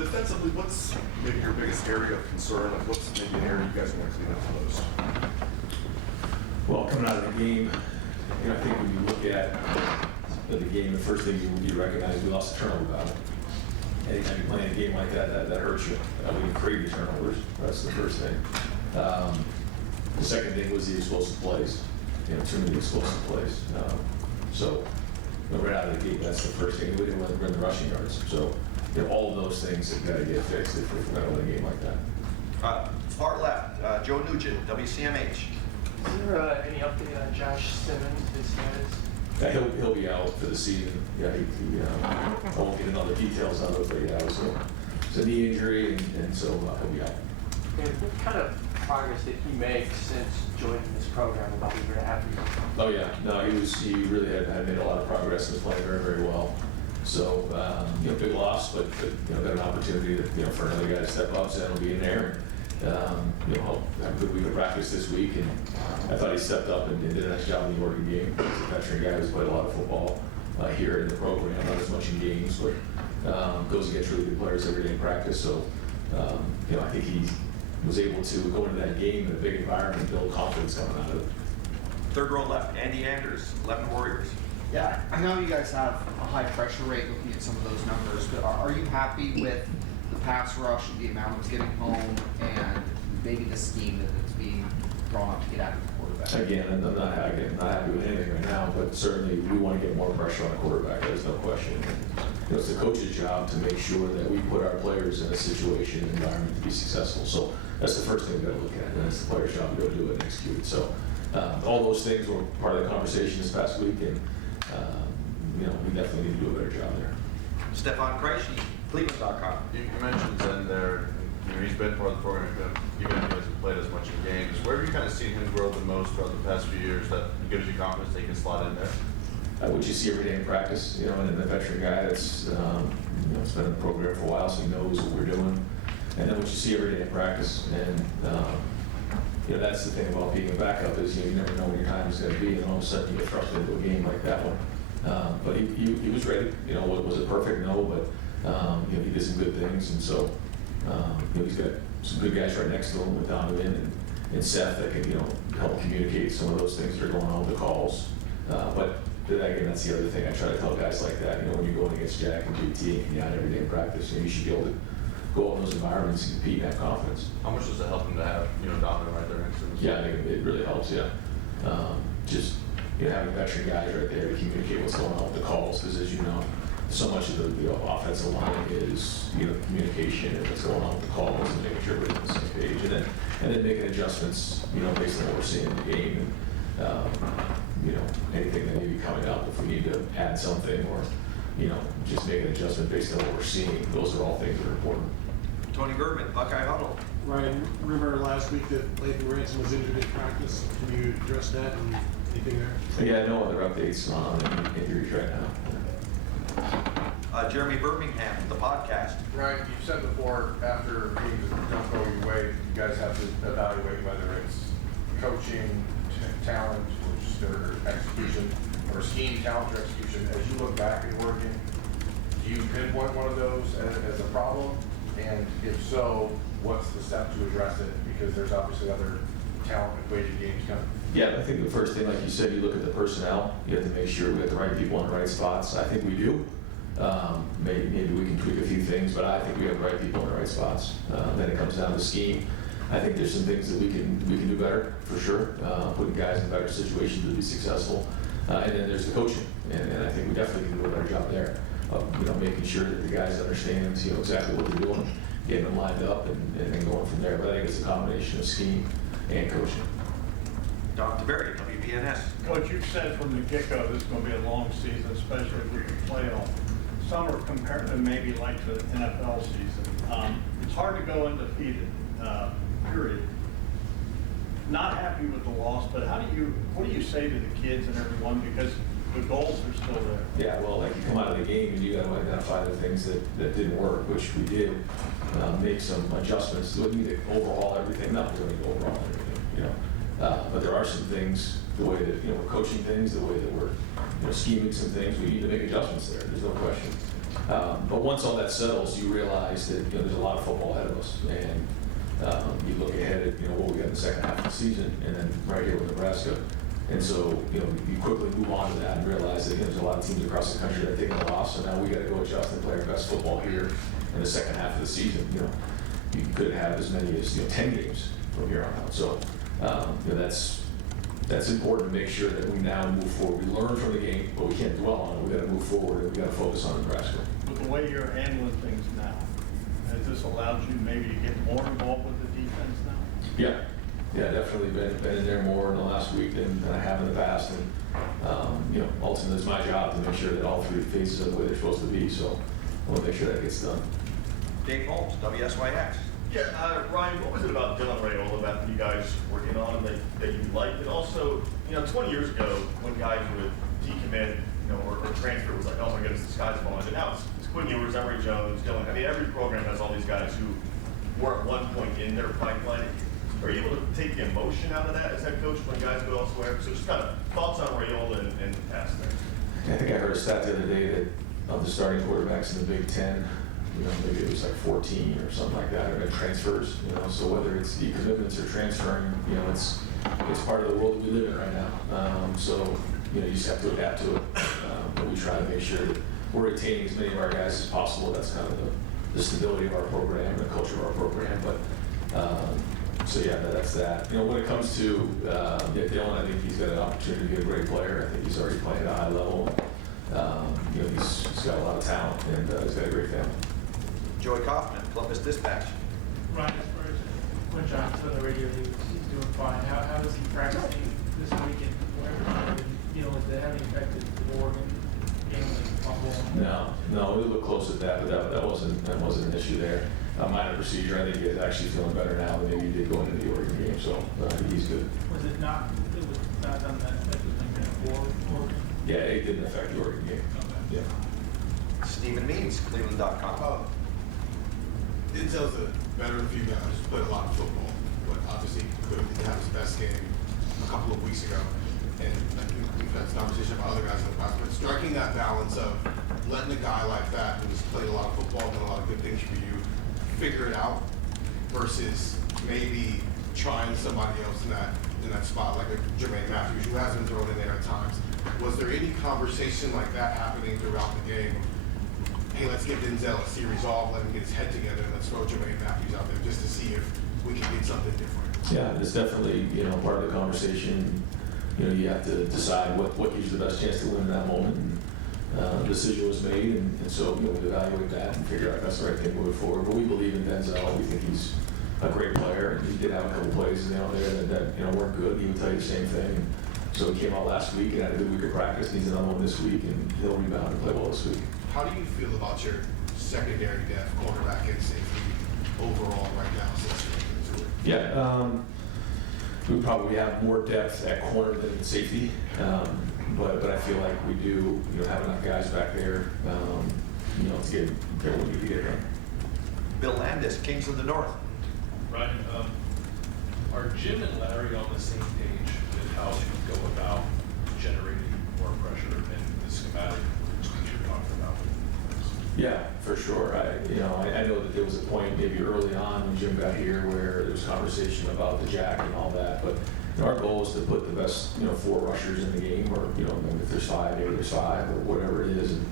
defensively, what's maybe your biggest area of concern? Like, what's maybe an area you guys want to clean up the most? Well, coming out of the game, I think when you look at the game, the first thing you recognize, we lost the turnover battle. Anytime you play a game like that hurts you. We can create the turnovers. That's the first thing. The second thing was the explosive plays. Too many explosive plays. So right out of the gate, that's the first thing. We didn't run the rushing yards. So all of those things have got to get fixed if we're going to win a game like that. Far left, Joe Nugent, WCMH. Is there any update on Josh Simmons, his status? Yeah, he'll be out for the season. Yeah, I won't get into all the details of it, but yeah, it's a knee injury, and so he'll be out. And what kind of progress did he make since joining this program about a year and a half ago? Oh yeah, no, he really had made a lot of progress and was playing very, very well. So big loss, but got an opportunity to, for another guy to step up. So he'll be in there. Hope have a good week of practice this week, and I thought he stepped up and did a nice job in the Oregon game. He's a veteran guy who's played a lot of football here in the program, not as much in games, but goes against really good players every day in practice. So I think he was able to go into that game in a big environment and build confidence coming out of it. Third row left, Andy Anders, 11 Warriors. Yeah, I know you guys have a high pressure rate looking at some of those numbers, but are you happy with the pass rush, the amount it's getting home, and maybe the scheme that it's being drawn up to get after the quarterback? Again, I'm not happy with anything right now, but certainly we want to get more pressure on the quarterback. There's no question. It's the coach's job to make sure that we put our players in a situation and environment to be successul. So that's the first thing we've got to look at, and it's the player's job to go do it and execute it. So all those things were part of the conversation this past week, and we definitely need to do a better job there. Stefan Kreische, Cleveland.com. You mentioned Zen there. He's been part of the program, even if he hasn't played as much in games. Where have you kind of seen him grow the most throughout the past few years that gives you confidence that he can slot in there? What you see every day in practice, and the veteran guy that's it's been in the program for a while, so he knows what we're doing. And then what you see every day in practice, and that's the thing about being a backup is you never know when your time is going to be, and all of a sudden you get thrust into a game like that one. But he was ready. Was it perfect? No, but he did some good things, and so he's got some good guys right next to him with Donovan and Sept that can help communicate some of those things that are going on with the calls. But again, that's the other thing I try to tell guys like that. When you're going against Jack and JT and you're every day in practice, you should be able to go in those environments and compete and have confidence. How much does it help him to have Donovan right there next to him? Yeah, I think it really helps. Yeah, just having veteran guys right there to communicate what's going on with the calls, because as you know, so much of the offensive line is communication and what's going on with the calls and making sure everybody's on the same page, and then making adjustments based on what we're seeing in the game, and anything that may be coming up if we need to add something or just make an adjustment based on what we're seeing. Those are all things that are important. Tony Bergman, Buckeye Huddle. Ryan, rumor last week that Lathan Ransom was injured in practice. Can you address that and anything there? Yeah, no other updates on injuries right now. Jeremy Birmingham, the podcast. Ryan, you've said before, after games that don't go your way, you guys have to evaluate whether it's coaching, talent, or execution, or scheme, talent, or execution. As you look back at Oregon, do you pinpoint one of those as a problem? And if so, what's the step to address it? Because there's obviously other talent equated games coming. Yeah, I think the first thing, like you said, you look at the personnel. You have to make sure we have the right people in the right spots. I think we do. Maybe we can tweak a few things, but I think we have the right people in the right spots. Then it comes down to scheme. I think there's some things that we can do better, for sure, putting guys in better situations to be successful. And then there's the coaching, and I think we definitely can do a better job there. Making sure that the guys understand exactly what they're doing, getting them lined up, and then going from there. But I think it's a combination of scheme and coaching. Dr. Berry, WBNS. Coach, you've said from the get-go this is going to be a long season, especially if we can play on. Some are comparing to maybe like the NFL season. It's hard to go undefeated, period. Not happy with the loss, but what do you say to the kids and everyone, because the goals are still there? Yeah, well, like you come out of the game and you got to identify the things that didn't work, which we did. Make some adjustments. We need to overhaul everything. Not really overhaul everything, but there are some things, the way that we're coaching things, the way that we're scheming some things. We need to make adjustments there. There's no question. But once all that settles, you realize that, you know, there's a lot of football ahead of us. And you look ahead at, you know, what we got in the second half of the season, and then right here with Nebraska. And so, you know, you quickly move on to that and realize that, you know, there's a lot of teams across the country that are taking a loss, so now we got to go adjust and play our best football here in the second half of the season. You know, you could have as many as, you know, 10 games from here on out. So, you know, that's important to make sure that we now move forward. We learn from the game, but we can't dwell on it. We got to move forward, and we got to focus on Nebraska. With the way you're handling things now, has this allowed you maybe to get more involved with the defense now? Yeah. Yeah, definitely been in there more in the last week than I have in the past. And, you know, ultimately it's my job to make sure that all three phases are the way they're supposed to be. So I want to make sure that gets done. Dave Holmes, WSYX. Yeah, Ryan, what was it about Dylan Raiola that you guys were in on that you liked? And also, you know, 20 years ago, when guys would decommit, you know, or transfer, it was like, oh my goodness, the sky's falling. And now it's Quinn Ewers, Emory Jones, Dylan. I mean, every program has all these guys who were at one point in their pipeline. Are you able to take the emotion out of that as head coach when guys go elsewhere? So just kind of thoughts on Raiola and the past there. I think I heard a stat the other day that of the starting quarterbacks in the Big Ten, you know, maybe it was like 14 or something like that, or transfers, you know, so whether it's decommitments or transferring, you know, it's part of the world we live in right now. So, you know, you just have to adapt to it. But we try to make sure that we're retaining as many of our guys as possible. That's kind of the stability of our program and the culture of our program. But, so yeah, that's that. You know, when it comes to Dylan, I think he's got an opportunity to be a great player. I think he's already playing at a high level. You know, he's got a lot of talent, and he's got a great family. Joey Kaufman, Columbus Dispatch. Ryan, as far as when John's on the radio, he's doing fine. How is he practicing this weekend? You know, is that having affected the Oregon game like football? No, we look close at that, but that wasn't an issue there. Minor procedure. I think he's actually feeling better now than maybe he did going into the Oregon game, so he's good. Was it not done that before Oregon? Yeah, it didn't affect the Oregon game. Okay. Yeah. Stephen Means, Cleveland.com. Denzel's a veteran for you guys, played a lot of football, but obviously couldn't have his best game a couple of weeks ago. And I think we've had this conversation about other guys in the past, but striking that balance of letting a guy like that who's played a lot of football, done a lot of good things for you, figure it out versus maybe trying somebody else in that spot, like a Jermaine Matthews, who has been thrown in there at times. Was there any conversation like that happening throughout the game? Hey, let's give Denzel a series off, let him get his head together, and let's throw Jermaine Matthews out there just to see if we can get something different. Yeah, it's definitely, you know, part of the conversation. You know, you have to decide what gives you the best chance to win in that moment. And, decision was made, and so, you know, we evaluate that and figure out if that's the right thing moving forward. But we believe in Denzel. We think he's a great player, and he did have a couple plays, you know, there that you know weren't good. He would tell you the same thing. And so he came out last week and had a good week of practice. And he's another one this week, and he'll rebound and play well this week. How do you feel about your secondary depth, cornerback and safety, overall right now since you're into it? Yeah, we probably have more depth at corner than safety, but I feel like we do, you know, have enough guys back there, you know, to get what we need to get done. Bill Landis, Kings of the North. Ryan, are Jim and Larry on the same page with how to go about generating more pressure in the schematic tweaks you're talking about? Yeah, for sure. I know that there was a point maybe early on when Jim got here where there was conversation about the jack and all that, but you know, our goal is to put the best, you know, 4 rushers in the game, or you know, if there's 5, maybe there's 5, or whatever it is. And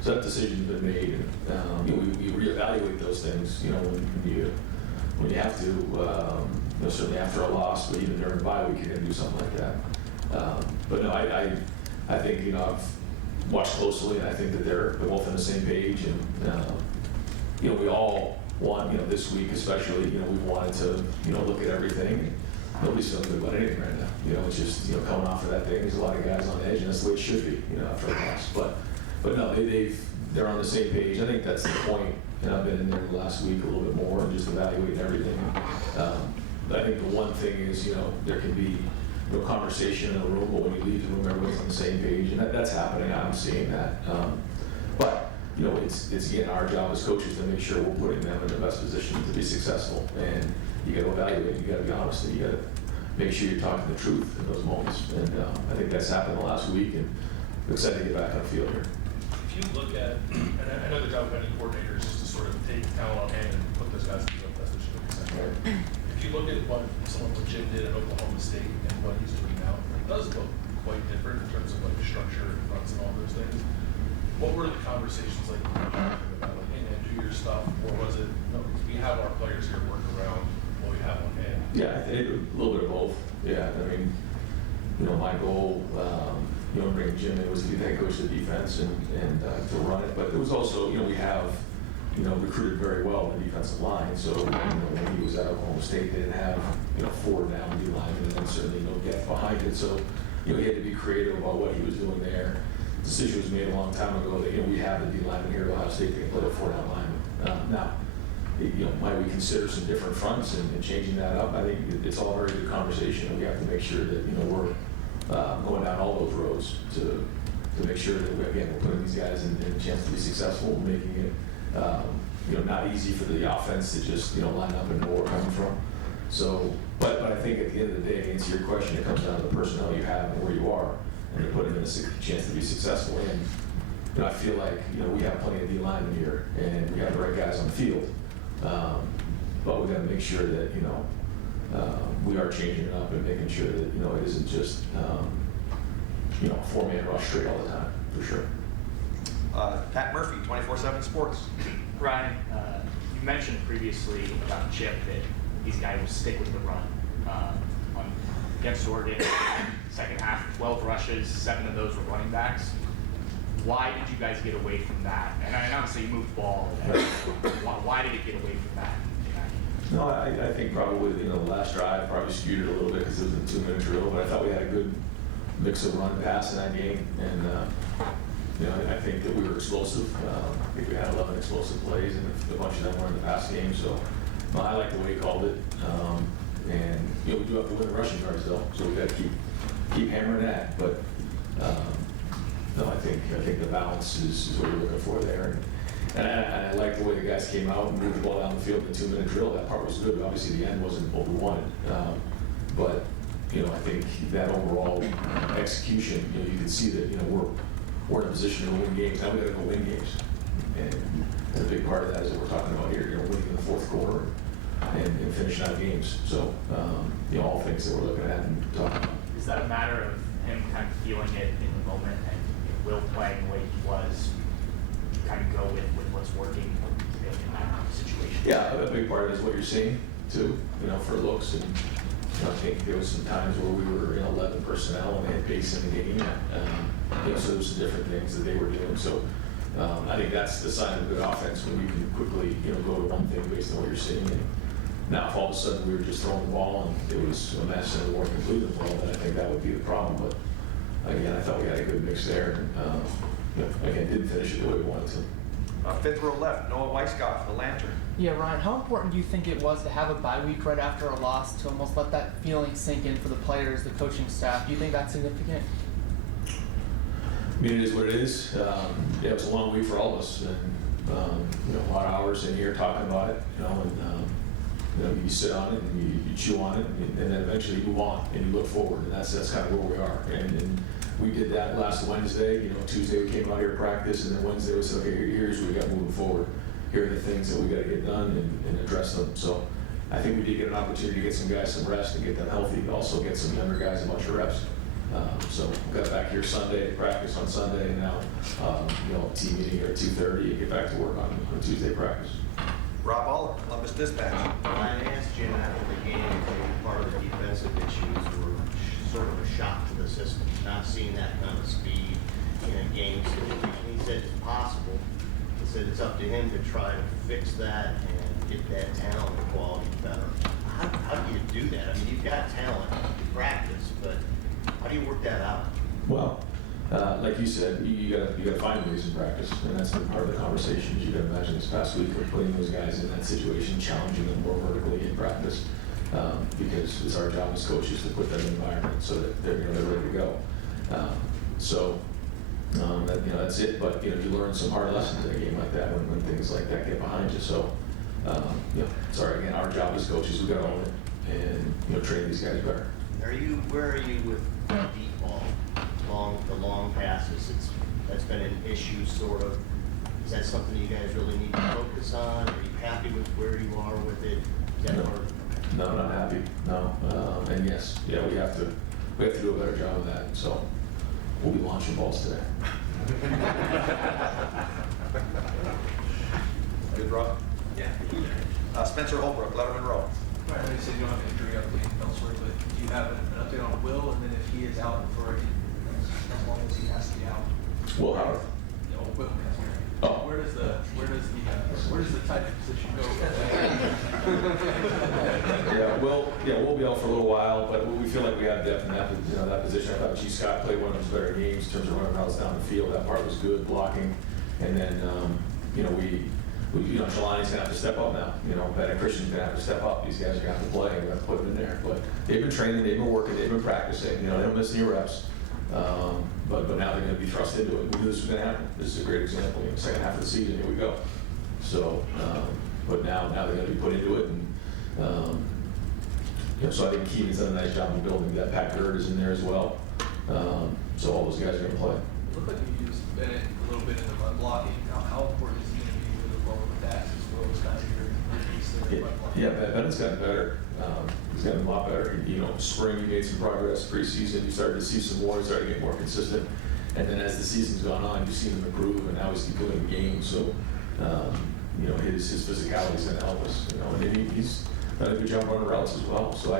so that decision's been made, and you know, we reevaluate those things, you know, when you have to, you know, certainly after a loss, but even during the bye week, you're going to do something like that. But no, I think, you know, I've watched closely, and I think that they're both on the same page, and you know, we all want, you know, this week especially, you know, we've wanted to, you know, look at everything. And nobody's feeling good about anything right now. You know, it's just, you know, coming off of that thing, there's a lot of guys on edge, and that's the way it should be, you know, after a loss. But no, they're on the same page. I think that's the point. And I've been in there the last week a little bit more and just evaluating everything. But I think the one thing is, you know, there can be no conversation in the room, but when you leave the room, everyone's on the same page, and that's happening. I'm seeing that. But you know, it's again our job as coaches to make sure we're putting them in the best position to be successful. And you got to evaluate. You got to be honest, and you got to make sure you're talking the truth in those moments. And I think that's happened the last week, and I'm excited to get back on the field here. you look at, and I know the job of any coordinator is just to sort of take talent on hand and put those guys in the best position to be successful. If you look at what someone like Jim did at Oklahoma State and what he's doing now, it does look quite different in terms of like the structure and fronts and all those things. What were the conversations like about, like, hey man, do your stuff, or was it, no, we have our players here work around what we have on hand? Yeah, I think a little bit of both. Yeah, I mean, you know, my goal, you know, bringing Jim in was to be the head coach of the defense and to run it. But it was also, you know, we have, you know, recruited very well in the defensive line. So, you know, when he was at Oklahoma State, they didn't have, you know, 4 down D linemen and then certainly no depth behind it. So, you know, he had to be creative about what he was doing there. The decision was made a long time ago that, you know, we have a D lineman here at Ohio State that can play a 4 down lineman. Now, you know, might we consider some different fronts and changing that up? I think it's all a very good conversation, and we have to make sure that, you know, we're going down all those roads to make sure that we're putting these guys in a chance to be successful, making it, you know, not easy for the offense to just, you know, line up and know where we're coming from. So, but I think at the end of the day, to answer your question, it comes down to the personnel you have and where you are, and to put them in a chance to be successful. And, you know, I feel like, you know, we have plenty of D linemen here, and we have the right guys on the field. But we got to make sure that, you know, we are changing it up and making sure that, you know, it isn't just, you know, 4-man rush straight all the time, for sure. Pat Murphy, 24/7 Sports. Ryan, you mentioned previously about Chip that these guys will stick with the run. Against Oregon, second half, 12 rushes, 7 of those were running backs. Why did you guys get away from that? And obviously you moved the ball. Why did it get away from that? No, I think probably, you know, the last drive probably skewed it a little bit because it was a 2-minute drill, but I thought we had a good mix of run and pass in that game. And, you know, I think that we were explosive. I think we had 11 explosive plays, and a bunch of them were in the pass game. So I like the way he called it. And, you know, we do have to win the rushing yards, though, so we got to keep hammering that. But, no, I think the balance is what you're looking for there. And I like the way the guys came out and moved the ball down the field in a 2-minute drill. That part was good. Obviously, the end wasn't what we wanted. But, you know, I think that overall execution, you know, you can see that, you know, we're in a position to win games. Now we got to go win games. And a big part of that is what we're talking about here, you know, winning in the fourth quarter and finishing out games. So, you know, all things that we're looking at and talking about. Is that a matter of him kind of feeling it in the moment and Will playing the way he was, kind of go with what's working in that situation? Yeah, a big part of it is what you're seeing too, you know, for looks. And you know, I think there was some times where we were in 11 personnel and they had base in the game. You know, so there was some different things that they were doing. So I think that's the sign of a good offense when you can quickly, you know, go to one thing based on what you're seeing. And now if all of a sudden we were just throwing the ball and it was a mess and we weren't completing the ball, then I think that would be the problem. But again, I thought we had a good mix there. And, you know, again, didn't finish it the way we wanted to. 5th row left, Noah Weiscott for the Lantern. Yeah, Ryan, how important do you think it was to have a bye week right after a loss to almost let that feeling sink in for the players, the coaching staff? Do you think that's significant? I mean, it is what it is. Yeah, it was a long week for all of us. And, you know, a lot of hours in here talking about it, you know, and, you know, you sit on it and you chew on it and then eventually you move on and you look forward. And that's kind of where we are. And we did that last Wednesday. You know, Tuesday we came out here to practice, and then Wednesday we said, okay, here's what we got moving forward. Here are the things that we got to get done and address them. So I think we did get an opportunity to get some guys some rest and get them healthy, but also get some younger guys a bunch of reps. So we got back here Sunday, practice on Sunday, and now, you know, team meeting here at 2:30 and get back to work on Tuesday practice. Rob Aller, Columbus Dispatch. I asked Jim after the game if part of the defensive issues were sort of a shock to the system, not seeing that kind of speed in a game situation. He said it's possible. He said it's up to him to try to fix that and get that talent quality better. How do you do that? I mean, you've got talent, you practice, but how do you work that out? Well, like you said, you gotta find ways in practice, and that's been part of the conversations. You can imagine this past week we're putting those guys in that situation, challenging them more vertically in practice, because it's our job as coaches to put them in an environment so that they're ready to go. That, you know, that's it. But you know, you learn some hard lessons in a game like that when things like that get behind you. So, you know, sorry again, our job as coaches, we gotta own it and you know train these guys better. Where are you with deep ball, the long passes? It's That's been an issue, sort of. Is that something you guys really need to focus on? Are you happy with where you are with it? Is that hard? No, not happy, no. And yes, yeah, we have to do a better job of that, so we'll be launching balls today. Good, Rob? Yeah. Spencer Holbrook, Letterman Row. Right, I know you said you don't have an injury update elsewhere, but do you have an update on Will? And then if he is out for as long as he has to be out? Will Howard. Yeah, Will. Oh. Where does the tight end position go? We'll be out for a little while, but we feel like we have depth in that position. I thought G. Scott played one of his better games in terms of running routes down the field. That part was good, blocking. And then, Jelani's gonna have to step up now. Ben and Christian's gonna have to step up. These guys are gonna have to play, and we have to put them in there. But they've been training, they've been working, they've been practicing. They don't miss any reps. But now they're going to be thrust into it. We knew this was going to happen. This is a great example. Second half of the season, here we go. So, but now they're going to be put into it, and so I think Keegan's done a nice job of building that. Pat Gerd is in there as well. So all those guys are going to play. It looked like you used Bennett a little bit in the run blocking. How important is he going to be with the role with that? As well as kind of your piece there. Yeah, Bennett's gotten better. He's gotten a lot better. Spring he made some progress. Preseason you started to see some more. He started to get more consistent. And then as the season's gone on, you've seen him improve, and now he's doing games. So, his physicality is going to help us. And then he's done a good job running routes as well. So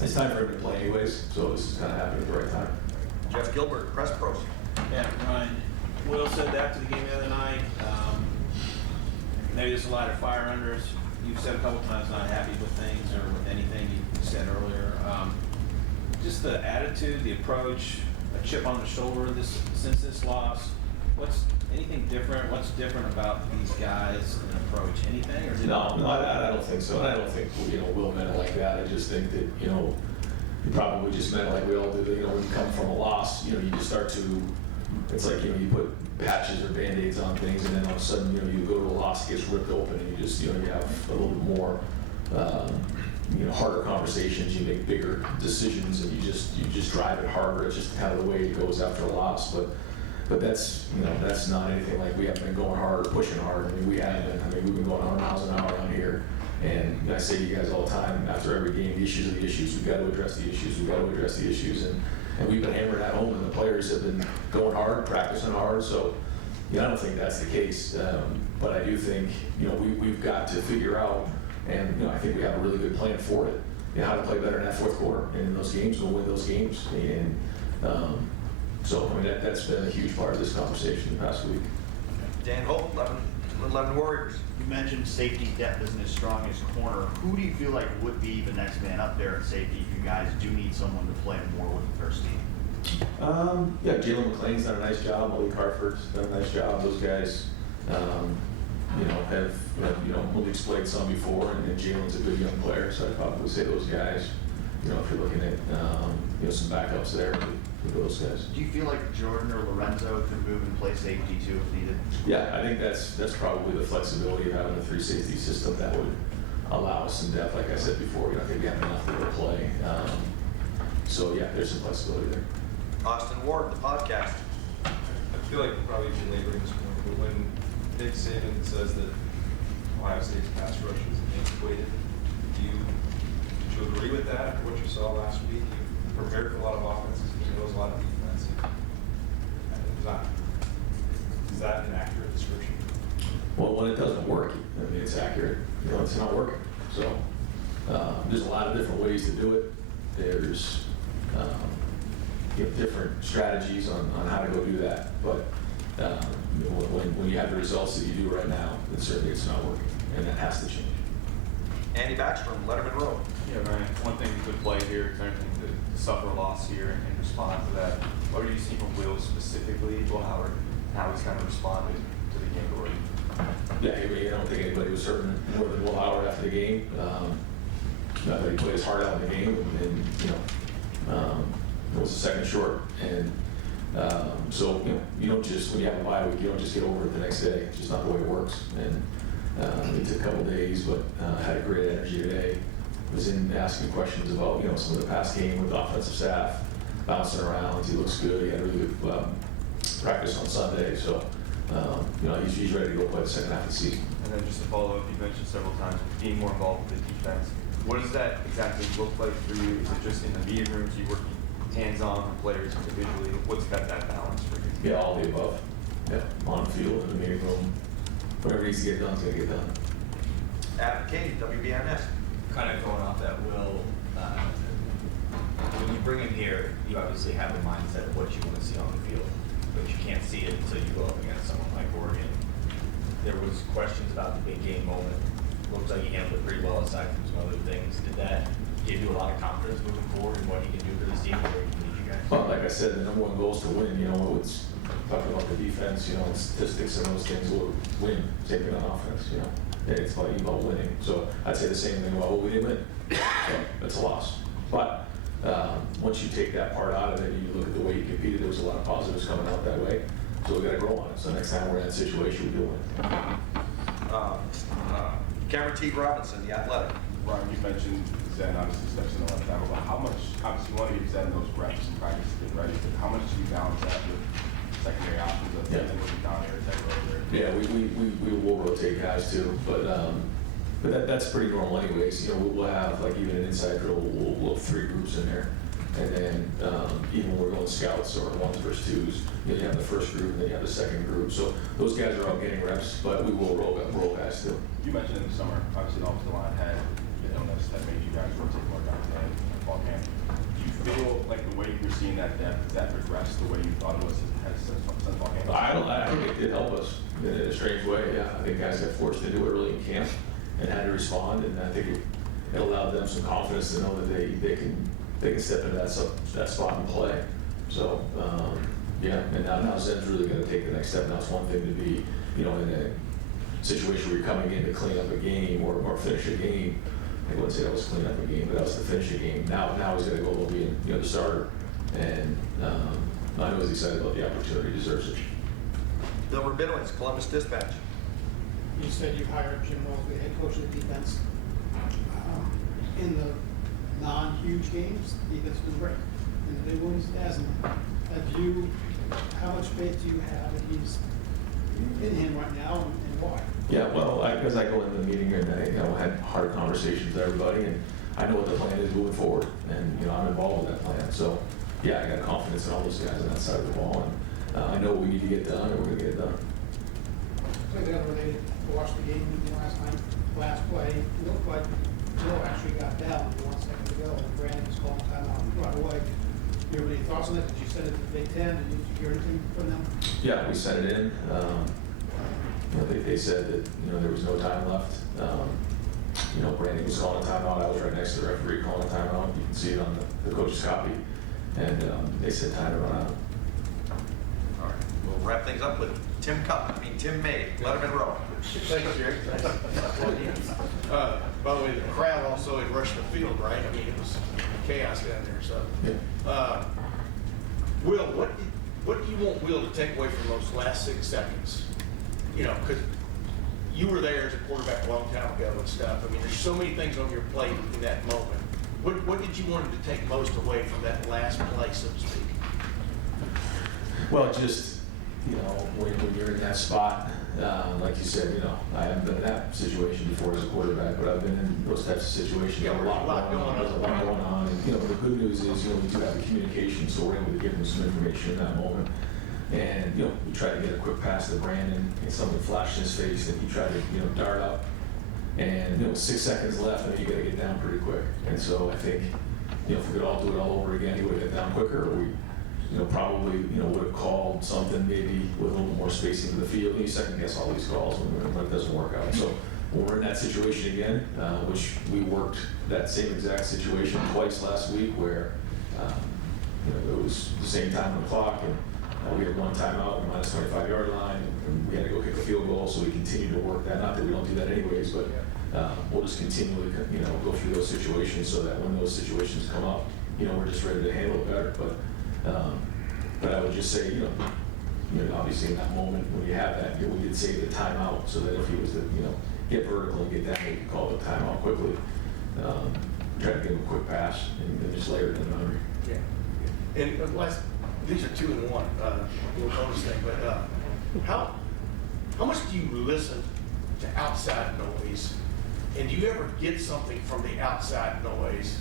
it's time for him to play anyways. So this is kind of happening at the right time. Jeff Gilbert, Press Pros. Yeah, Ryan. Will said after the game the other night, maybe there's a lot of fire under us. You've said a couple times not happy with things or with anything you said earlier. Just the attitude, the approach, a chip on the shoulder since this loss. What's anything different? What's different about these guys and approach? Anything? Or No, I don't think so. And I don't think Will meant it like that. I just think that he probably just meant it like we all do. When you come from a loss, you just start to. It's like you put patches or band-aids on things, and then all of a sudden you go to a loss, it gets ripped open, and you just you have a little bit more harder conversations. You make bigger decisions, and you just drive it harder. It's just kind of the way it goes after a loss. But that's that's not anything like we haven't been going hard or pushing hard. I mean, we have been. I mean, we've been going 100 miles an hour around here. And I say to you guys all the time, after every game, the issues are the issues. We've got to address the issues. We've got to address the issues. And we've been hammering that home, and the players have been going hard, practicing hard. So, I don't think that's the case. But I do think, we've got to figure out, and I think we have a really good plan for it, how to play better in that fourth quarter. And in those games, we'll win those games. And so, I mean, that's been a huge part of this conversation the past week. Dan Holt, 11 Warriors. You mentioned safety depth isn't as strong as corner. Who do you feel like would be the next man up there at safety if you guys do need someone to play more with the first team? Jalen McLean's done a nice job. Malik Hartford's done a nice job. Those guys, have Malik's played some before, and Jalen's a good young player, so I'd probably say those guys. If you're looking at some backups there, with those guys. Do you feel like Jordan or Lorenzo could move and play safety too if needed? Yeah, I think that's probably the flexibility of having a 3 safety system that would allow us some depth. Like I said before, I think we have enough to play. So yeah, there's some flexibility there. Austin Ward, the podcast. I feel like we're probably belaboring this point, but when Nick Saban says that Ohio State's pass rush is antiquated, do you agree with that after what you saw last week? You prepared for a lot of offenses, there was a lot of defense. Is that an accurate description? Well, when it doesn't work, I mean, it's accurate. It's not working. So there's a lot of different ways to do it. There's different strategies on how to go do that. But when you have the results that you do right now, then certainly it's not working, and that has to change. Andy Backstrom, Letterman Row. Yeah, Ryan, one thing you could play here is anything to suffer a loss here and respond to that. What do you see from Will specifically, Will Howard, how he's kind of responded to the game already? Yeah, I don't think anybody was certain more than Will Howard after the game. Not that he played his heart out in the game, and it was a second short. And so you don't just, when you have a bye week, you don't just get over it the next day. It's just not the way it works. And it took a couple days, but had a great energy today. Was in asking questions about some of the past game with the offensive staff, bouncing around. He looks good. He had a really good practice on Sunday, so, you know, he's ready to go play the second half of the season. And then just to follow up, you mentioned several times being more involved with the defense. What does that exactly look like for you? Is it just in the meeting rooms, you working hands-on with players individually? What's got that balance for you? Yeah, all the above. Yeah, on the field, in the meeting room, whatever needs to get done is gonna get done. Adam King, WBNS. Kind of going off that, Will, when you bring him here, you obviously have a mindset of what you want to see on the field, but you can't see it until you go up against someone like Oregon. There was questions about the big game moment. Looks like he handled it pretty well aside from some other things. Did that give you a lot of confidence moving forward in what he can do for this team and where he can lead you guys? Well, like I said, the number one goal is to win. You know, it's talking about the defense, you know, statistics and those things will win, same thing on offense, you know. It's about winning. So I'd say the same thing about what we didn't win. So it's a loss. But once you take that part out of it, you look at the way you competed, there was a lot of positives coming out that way. So we got to grow on it. So next time we're in that situation, we do win. Cameron T. Robinson, The Athletic. Ryan, you mentioned Zen obviously steps in the left tackle, but how much, obviously you want to give Zen those reps and practice to get ready, but how much do you balance that with secondary options of down here, Yeah, we will rotate guys too, but that's pretty normal anyways. You know, we'll have like even an inside drill, we'll have 3 groups in there. And then even when we're going scouts or 1s versus 2s, you have the first group and then you have the second group. So those guys are all getting reps, but we will roll guys too. You mentioned in the summer, obviously the offensive line had an illness that made you guys rotate more guys in fall camp. Do you feel like the way you're seeing that depth, that regressed the way you thought it was since fall camp? I think it did help us in a strange way. Yeah, I think guys got forced into it early in camp and had to respond, and I think it allowed them some confidence to know that they can step into that spot and play. So yeah, and now Zen's really going to take the next step. Now it's one thing to be, you know, in a situation where you're coming in to clean up a game or finish a game. I wouldn't say that was clean up a game, but that was to finish a game. Now he's going to go being, you know, the starter, and I know he's excited about the opportunity. He deserves it. Bill Rabinowitz, Columbus Dispatch. You said you hired Jim Mosley, head coach of the defense. In the non-huge games, the defense has been great. In the big ones, it hasn't. How much faith do you have that he's in him right now, and why? Yeah, well, because I go into the meeting and I had hard conversations with everybody, and I know what the plan is moving forward, and I'm involved with that plan. So yeah, I got confidence in all those guys on that side of the ball, and I know what we need to get done, and we're going to get it done. I think the other day, I watched the game last night, last play, it looked like Joe actually got down 1 second to go, and Brandon was calling timeout right away. Do you have any thoughts on that? Did you send it to the Big Ten? Did you hear anything from them? Yeah, we sent it in. You know, they said that, you know, there was no time left. You know, Brandon was calling a timeout. I was right next to the referee calling a timeout. You can see it on the coach's copy. And they said time to run out. All right, we'll wrap things up with Tim May, Letterman Row. Thanks, Jerry. By the way, the crowd also had rushed the field, right? I mean, it was chaos down there, so. Yeah. Will, what do you want Will to take away from those last 6 seconds? You know, because you were there as a quarterback a long time ago and stuff. I mean, there's so many things on your plate in that moment. What did you want him to take most away from that last play, so to speak? Well, just, you know, when you're in that spot, like you said, you know, I haven't been in that situation before as a quarterback, but I've been in those types of situations. Yeah, There's a lot going on. There's a lot going on. And, you know, the good news is, you know, we do have the communication, so we're able to give them some information in that moment. And, you know, we try to get a quick pass to Brandon, and something flashed in his face, and he tried to, you know, dart up. And, you know, with 6 seconds left, I mean, you got to get down pretty quick. And so I think, you know, if we could all do it all over again, he would have got down quicker, or we, you know, probably, you know, would have called something maybe with a little more spacing to the field. You second guess all these calls when it doesn't work out. So when we're in that situation again, which we worked that same exact situation twice last week, where you know, it was the same time on the clock, and we had one timeout, we're minus 25-yard line, and we had to go kick a field goal. So we continue to work that. Not that we don't do that anyways, but we'll just continually, you know, go through those situations so that when those situations come up, you know, we're just ready to handle it better. But I would just say, you know, obviously in that moment when you have that, we did save the timeout so that if he was to, you know, get vertical and get down, we could call the timeout quickly. Try to give him a quick pass and just layer it in the memory. Yeah. And last these are 2-1, little bonus thing, but how much do you listen to outside noise? And do you ever get something from the outside noise?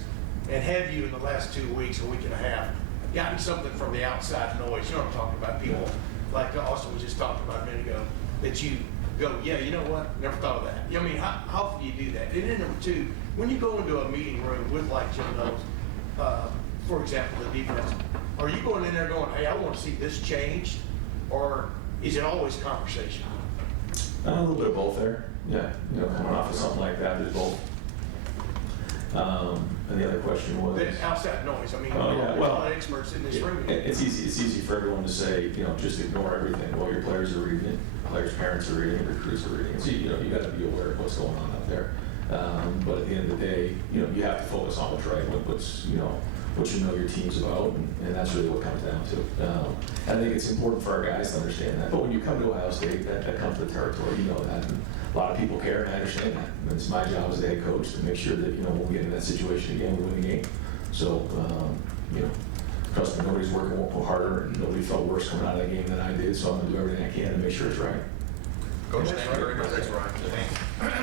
And have you in the last 2 weeks, a week and a half, gotten something from the outside noise? You know what I'm talking about? People like Austin was just talking about a minute ago, that you go, yeah, you know what? Never thought of that. I mean, how often do you do that? And then number two, when you go into a meeting room with like Jim knows, for example, the defense, are you going in there going, hey, I want to see this changed? Or is it always conversation? A little bit of both there. Yeah, coming off of something like that, there's both. And the other question was The outside noise. I mean, Oh, yeah. there's Well, a lot of experts in this room. It's easy for everyone to say, just ignore everything. Well, your players are reading it, players' parents are reading it, recruits are reading it. So you got to be aware of what's going on out there. But at the end of the day, you have to focus on what's right, what's what you know your team's about, and that's really what it comes down to. I think it's important for our guys to understand that. But when you come to Ohio State, that comes with the territory. You know that. And a lot of people care, and I understand that. And it's my job as a head coach to make sure that when we get in that situation again, we win the game. So trust me, nobody's working harder, and nobody felt worse coming out of that game than I did. So I'm going to do everything I can to make sure it's right. Coach, thank you very much. Thanks, Ryan. Thanks.